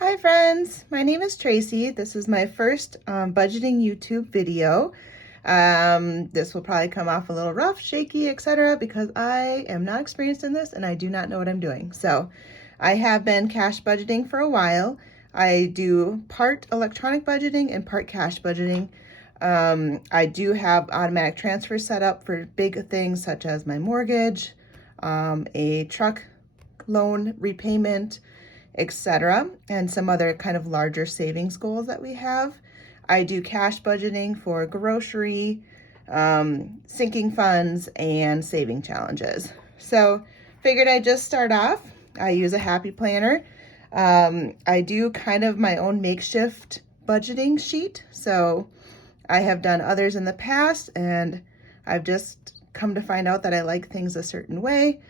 Hi friends, my name is Tracy. This is my first budgeting YouTube video. This will probably come off a little rough, shaky, etc. because I am not experienced in this and I do not know what I'm doing. So I have been cash budgeting for a while. I do part electronic budgeting and part cash budgeting. I do have automatic transfer set up for big things such as my mortgage, a truck loan repayment, etc., and some other kind of larger savings goals that we have. I do cash budgeting for grocery, sinking funds, and saving challenges. So figured I'd just start off. I use a happy planner. I do kind of my own makeshift budgeting sheet. So I have done others in the past and I've just come to find out that I like things a certain way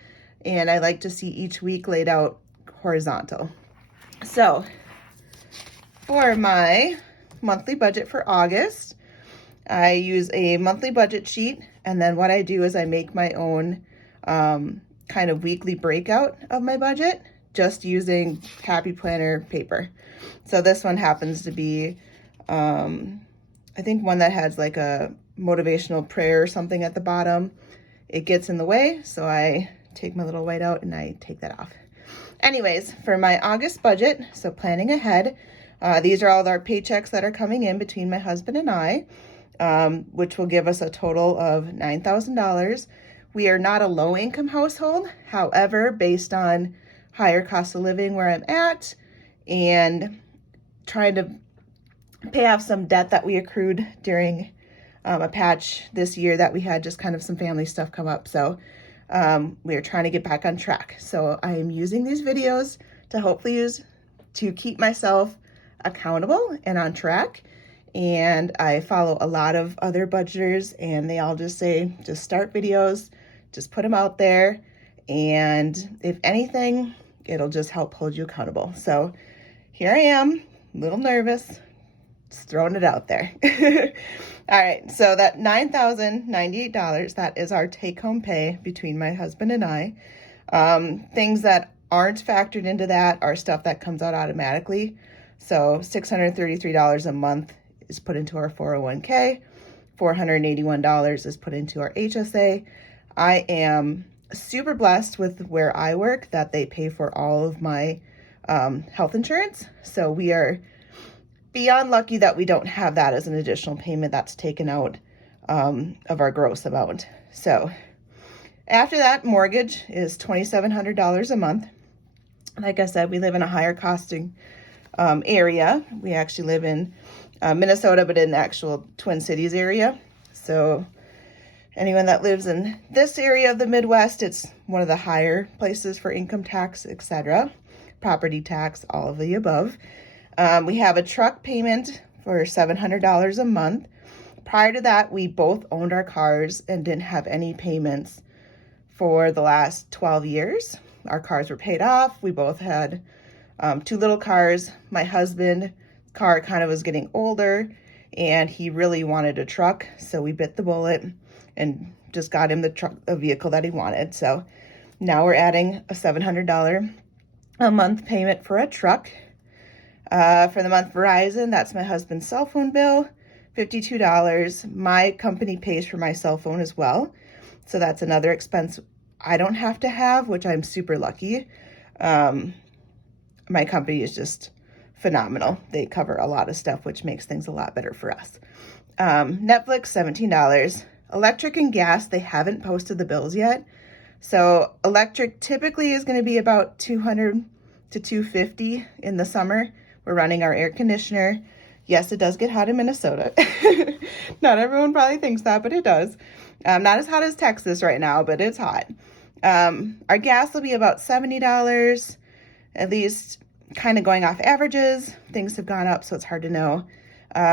and I like to see each week laid out horizontal. So for my monthly budget for August, I use a monthly budget sheet, and then what I do is I make my own kind of weekly breakout of my budget just using Happy Planner paper. So this one happens to be, I think one that has like a motivational prayer or something at the bottom. It gets in the way, so I take my little whiteout and I take that off. Anyways, for my August budget, so planning ahead, these are all our paychecks that are coming in between my husband and I, which will give us a total of $9,000. We are not a low income household. However, based on higher cost of living where I'm at and trying to pay off some debt that we accrued during a patch this year that we had just kind of some family stuff come up. So we are trying to get back on track. So I am using these videos to hopefully use to keep myself accountable and on track. And I follow a lot of other budgeters and they all just say, just start videos, just put them out there. And if anything, it'll just help hold you accountable. So here I am, a little nervous, just throwing it out there. All right, so that $9,098, that is our take-home pay between my husband and I. Things that aren't factored into that are stuff that comes out automatically. So $633 a month is put into our 401k. $481 is put into our HSA. I am super blessed with where I work that they pay for all of my health insurance. So we are beyond lucky that we don't have that as an additional payment that's taken out of our gross amount. So after that, mortgage is $2,700 a month. Like I said, we live in a higher costing area. We actually live in Minnesota, but in the actual Twin Cities area. So anyone that lives in this area of the Midwest, it's one of the higher places for income tax, etc., property tax, all of the above. We have a truck payment for $700 a month. Prior to that, we both owned our cars and didn't have any payments for the last 12 years. Our cars were paid off. We both had two little cars. My husband's car kind of was getting older and he really wanted a truck. So we bit the bullet and just got him a vehicle that he wanted. So now we're adding a $700 a month payment for a truck. For the month Verizon, that's my husband's cell phone bill, $52. My company pays for my cell phone as well. So that's another expense I don't have to have, which I'm super lucky. My company is just phenomenal. They cover a lot of stuff, which makes things a lot better for us. Netflix, $17. Electric and gas, they haven't posted the bills yet. So electric typically is going to be about $200 to $250 in the summer. We're running our air conditioner. Yes, it does get hot in Minnesota. Not everyone probably thinks that, but it does. Not as hot as Texas right now, but it's hot. Our gas will be about $70, at least kind of going off averages. Things have gone up, so it's hard to know.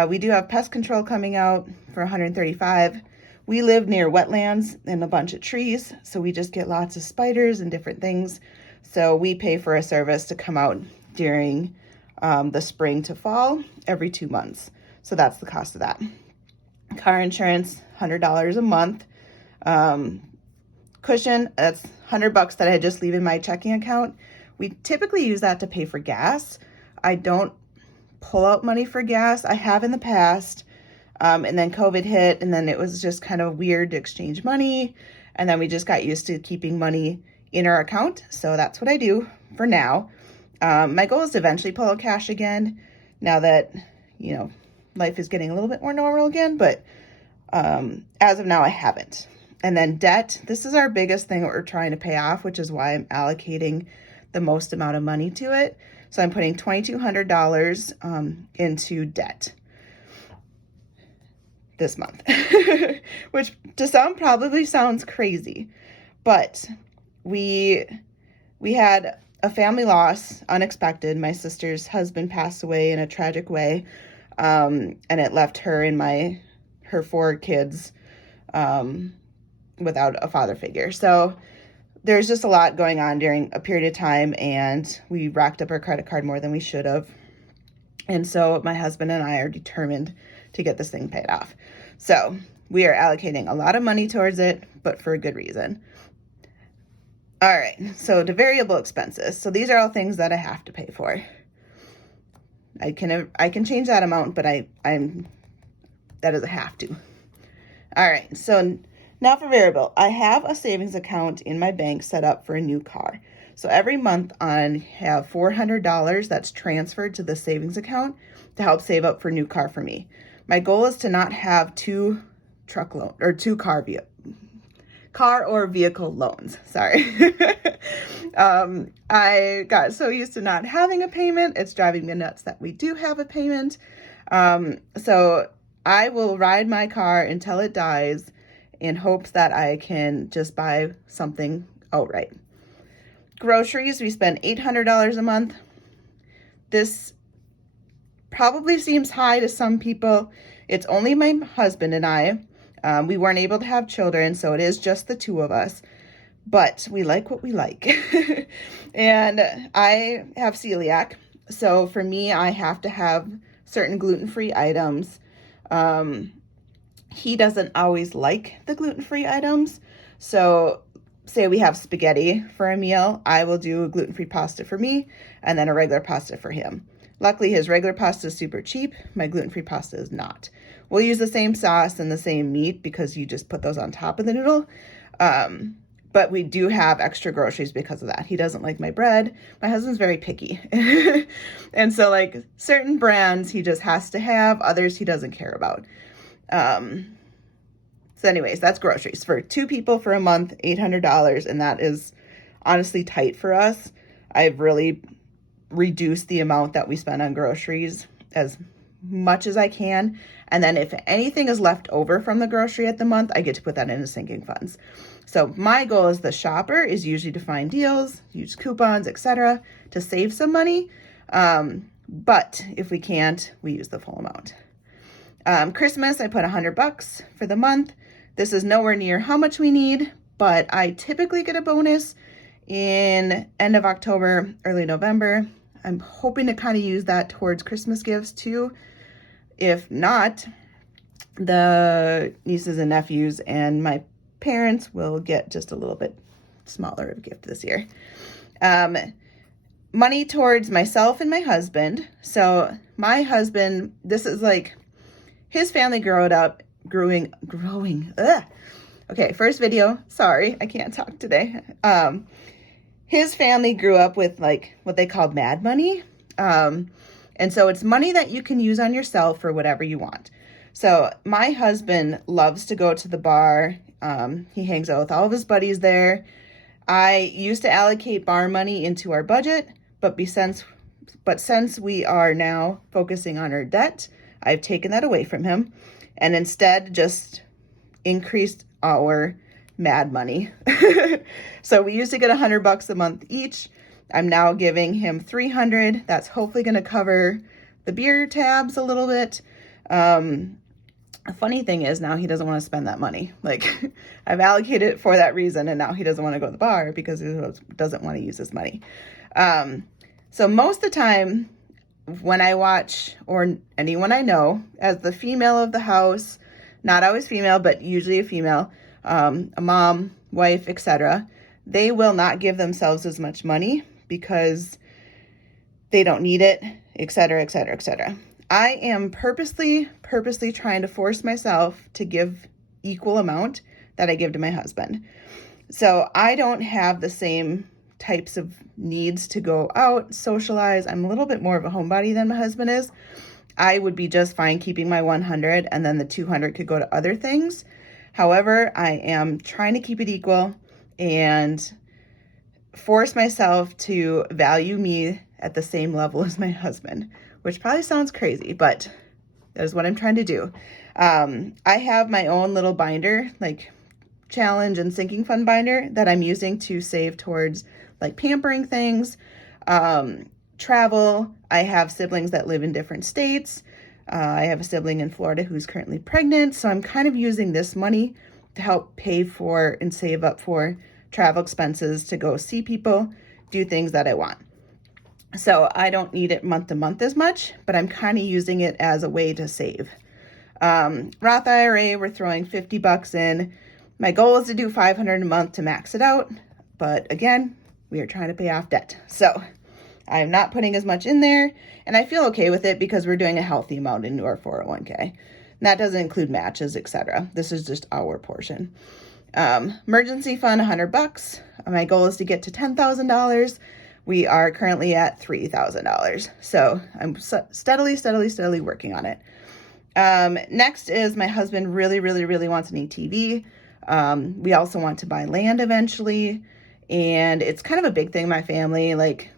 We do have pest control coming out for $135. We live near wetlands and a bunch of trees, so we just get lots of spiders and different things. So we pay for a service to come out during the spring to fall every 2 months. So that's the cost of that. Car insurance, $100 a month. Cushion, that's $100 that I just leave in my checking account. We typically use that to pay for gas. I don't pull out money for gas. I have in the past. And then COVID hit, and then it was just kind of weird to exchange money. And then we just got used to keeping money in our account. So that's what I do for now. My goal is to eventually pull out cash again now that, you know, life is getting a little bit more normal again. But as of now, I haven't. And then debt, this is our biggest thing that we're trying to pay off, which is why I'm allocating the most amount of money to it. So I'm putting $2,200 into debt this month, which to some probably sounds crazy, but we had a family loss, unexpected. My sister's husband passed away in a tragic way, and it left her and her 4 kids without a father figure. So there's just a lot going on during a period of time, and we racked up our credit card more than we should have. And so my husband and I are determined to get this thing paid off. So we are allocating a lot of money towards it, but for a good reason. All right, so the variable expenses. So these are all things that I have to pay for. I can change that amount, but that is a have to. All right, so now for variable. I have a savings account in my bank set up for a new car. So every month I have $400 that's transferred to the savings account to help save up for a new car for me. My goal is to not have 2 car or vehicle loans. Sorry. I got so used to not having a payment. It's driving me nuts that we do have a payment. So I will ride my car until it dies in hopes that I can just buy something outright. Groceries, we spend $800 a month. This probably seems high to some people. It's only my husband and I. We weren't able to have children, so it is just the 2 of us. But we like what we like. And I have celiac. So for me, I have to have certain gluten-free items. He doesn't always like the gluten-free items. So say we have spaghetti for a meal, I will do a gluten-free pasta for me and then a regular pasta for him. Luckily, his regular pasta is super cheap. My gluten-free pasta is not. We'll use the same sauce and the same meat because you just put those on top of the noodle. But we do have extra groceries because of that. He doesn't like my bread. My husband's very picky. And so like certain brands he just has to have, others he doesn't care about. So anyways, that's groceries for 2 people for a month, $800. And that is honestly tight for us. I've really reduced the amount that we spend on groceries as much as I can. And then if anything is left over from the grocery at the month, I get to put that into sinking funds. So my goal as the shopper is usually to find deals, use coupons, etc., to save some money. But if we can't, we use the full amount. Christmas, I put $100 for the month. This is nowhere near how much we need, but I typically get a bonus in end of October, early November. I'm hoping to kind of use that towards Christmas gifts too. If not, the nieces and nephews and my parents will get just a little bit smaller of a gift this year. Money towards myself and my husband. So my husband, this is like his family growing. Okay, first video. Sorry, I can't talk today. His family grew up with like what they called mad money. And so it's money that you can use on yourself for whatever you want. So my husband loves to go to the bar. He hangs out with all of his buddies there. I used to allocate bar money into our budget, but since we are now focusing on our debt, I've taken that away from him and instead just increased our mad money. So we used to get $100 a month each. I'm now giving him $300. That's hopefully going to cover the beer tabs a little bit. A funny thing is now he doesn't want to spend that money. Like I've allocated it for that reason, and now he doesn't want to go to the bar because he doesn't want to use his money. So most of the time when I watch, or anyone I know, as the female of the house, not always female, but usually a female, a mom, wife, etc., they will not give themselves as much money because they don't need it. etc., etc., etc. I am purposely trying to force myself to give equal amount that I give to my husband. So I don't have the same types of needs to go out, socialize. I'm a little bit more of a homebody than my husband is. I would be just fine keeping my 100 and then the 200 could go to other things. However, I am trying to keep it equal and force myself to value me at the same level as my husband, which probably sounds crazy, but that is what I'm trying to do. I have my own little binder, like challenge and sinking fund binder that I'm using to save towards like pampering things, travel. I have siblings that live in different states. I have a sibling in Florida who's currently pregnant. So I'm kind of using this money to help pay for and save up for travel expenses to go see people, do things that I want. So I don't need it month to month as much, but I'm kind of using it as a way to save. Roth IRA, we're throwing $50 in. My goal is to do $500 a month to max it out. But again, we are trying to pay off debt. So I'm not putting as much in there, and I feel okay with it because we're doing a healthy amount into our 401k. And that doesn't include matches, etc. This is just our portion. Emergency fund, $100. My goal is to get to $10,000. We are currently at $3,000. So I'm steadily working on it. Next is my husband really wants an ATV. We also want to buy land eventually. And it's kind of a big thing in my family. Like,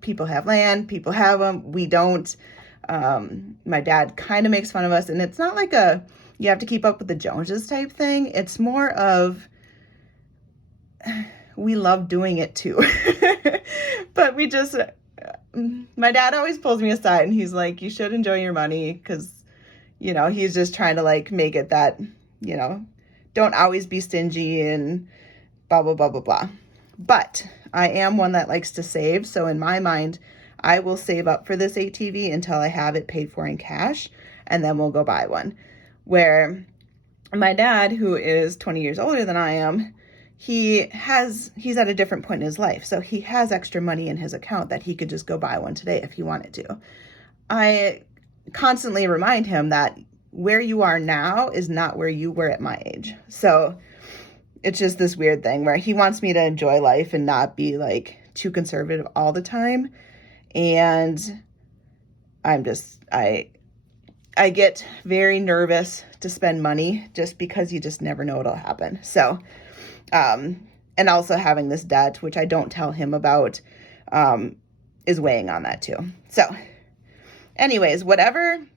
people have land, people have them, we don't. My dad kind of makes fun of us, and it's not like you have to keep up with the Joneses type thing. It's more of, we love doing it too. But my dad always pulls me aside and he's like, you should enjoy your money, because, he's just trying to like make it that, don't always be stingy and blah, blah, blah, blah, blah. But I am one that likes to save. So in my mind, I will save up for this ATV until I have it paid for in cash, and then we'll go buy one. Where my dad, who is 20 years older than I am, he's at a different point in his life. So he has extra money in his account that he could just go buy one today if he wanted to. I constantly remind him that where you are now is not where you were at my age. So it's just this weird thing where he wants me to enjoy life and not be like too conservative all the time. And I get very nervous to spend money just because you just never know what'll happen. So, and also having this debt, which I don't tell him about, is weighing on that too. So anyways,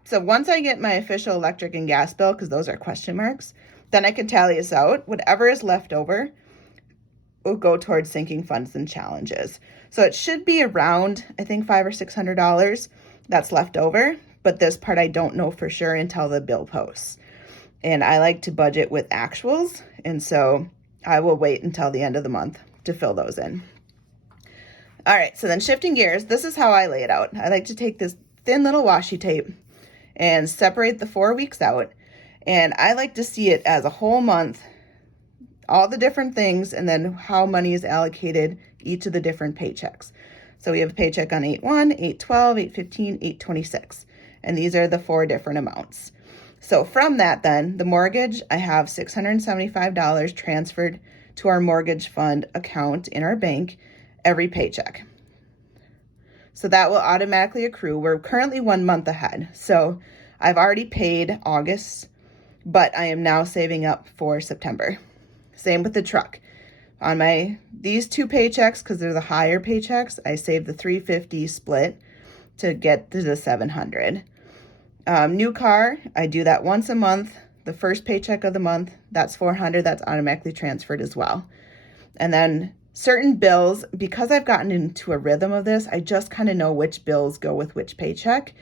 so once I get my official electric and gas bill, because those are question marks, then I can tally this out. Whatever is left over will go towards sinking funds and challenges. So it should be around, I think, $500 or $600 that's left over. But this part I don't know for sure until the bill posts. And I like to budget with actuals. And so I will wait until the end of the month to fill those in. All right, so then shifting gears, this is how I lay it out. I like to take this thin little washi tape and separate the 4 weeks out. And I like to see it as a whole month, all the different things, and then how money is allocated each of the different paychecks. So we have a paycheck on 8/1, 8/12, 8/15, 8/26. And these are the 4 different amounts. So from that then, the mortgage, I have $675 transferred to our mortgage fund account in our bank every paycheck. So that will automatically accrue. We're currently 1 month ahead. So I've already paid August, but I am now saving up for September. Same with the truck. On these 2 paychecks, because they're the higher paychecks, I saved the $350 split to get to the $700. New car, I do that once a month. The first paycheck of the month, that's $400. That's automatically transferred as well. And then certain bills, because I've gotten into a rhythm of this, I just kind of know which bills go with which paycheck.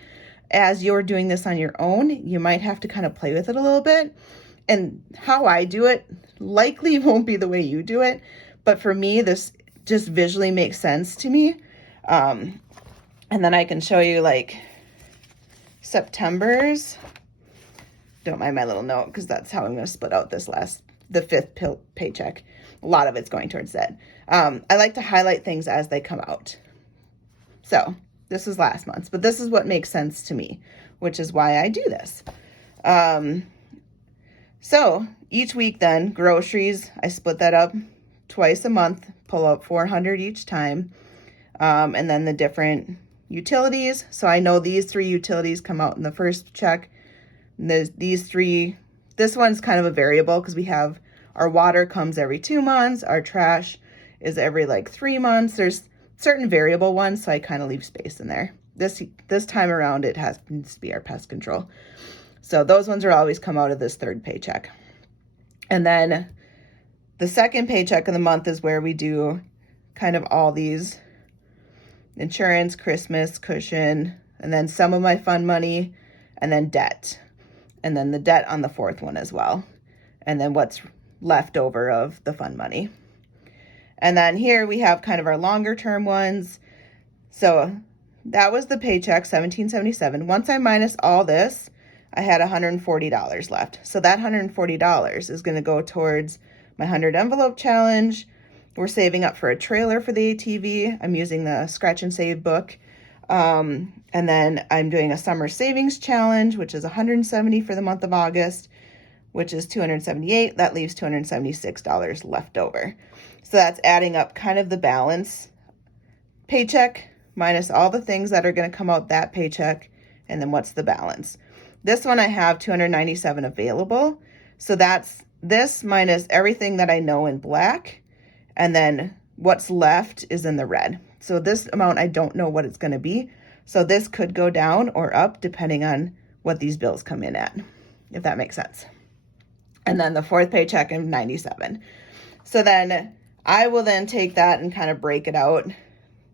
As you're doing this on your own, you might have to kind of play with it a little bit. And how I do it likely won't be the way you do it. But for me, this just visually makes sense to me. And then I can show you like September's. Don't mind my little note, because that's how I'm going to split out the 5th paycheck. A lot of it's going towards that. I like to highlight things as they come out. So This is last month's, but this is what makes sense to me, which is why I do this. So each week then, groceries, I split that up twice a month, pull out $400 each time. And then the different utilities. So I know these 3 utilities come out in the first check. These 3, this one's kind of a variable because we have our water comes every 2 months. Our trash is every like 3 months. There's certain variable ones, so I kind of leave space in there. This time around, it needs to be our pest control. So those ones are always come out of this 3rd paycheck. And then the 2nd paycheck of the month is where we do kind of all these insurance, Christmas, cushion, and then some of my fund money, and then debt. And then the debt on the 4th one as well. And then what's left over of the fund money. And then here we have kind of our longer term ones. So that was the paycheck, $17.77. Once I minus all this, I had $140 left. So that $140 is going to go towards my 100 envelope challenge. We're saving up for a trailer for the ATV. I'm using the Scratch and Save book. And then I'm doing a summer savings challenge, which is $170 for the month of August, which is $278. That leaves $276 left over. So that's adding up kind of the balance paycheck minus all the things that are going to come out that paycheck. And then what's the balance? This one I have $297 available. So that's this minus everything that I know in black. And then what's left is in the red. So this amount, I don't know what it's going to be. So this could go down or up depending on what these bills come in at, if that makes sense. And then the 4th paycheck of $97. So then I will then take that and kind of break it out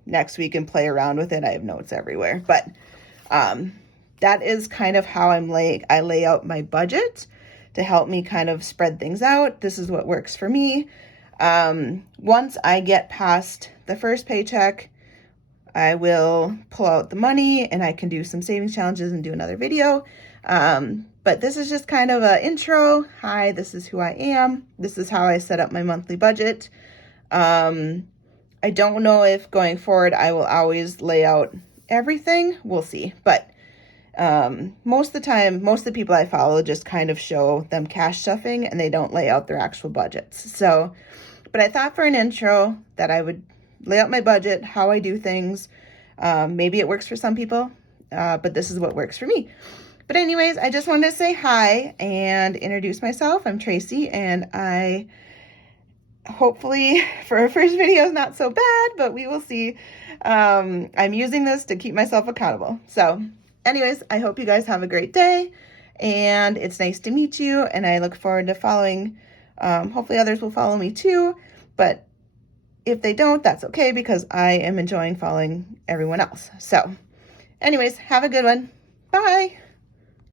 next week and play around with it. I have notes everywhere, but that is kind of how I lay out my budget to help me kind of spread things out. This is what works for me. Once I get past the 1st paycheck, I will pull out the money and I can do some savings challenges and do another video. But this is just kind of an intro. Hi, this is who I am. This is how I set up my monthly budget. I don't know if going forward I will always lay out everything. We'll see. But most of the time, most of the people I follow just kind of show them cash stuffing and they don't lay out their actual budgets. So, but I thought for an intro that I would lay out my budget, how I do things. Maybe it works for some people, but this is what works for me. But anyways, I just wanted to say hi and introduce myself. I'm Tracy, and I hopefully for our first video is not so bad, but we will see. I'm using this to keep myself accountable. So anyways, I hope you guys have a great day, and it's nice to meet you, and I look forward to following. Hopefully others will follow me too, but if they don't, that's okay because I am enjoying following everyone else. So anyways, have a good one. Bye.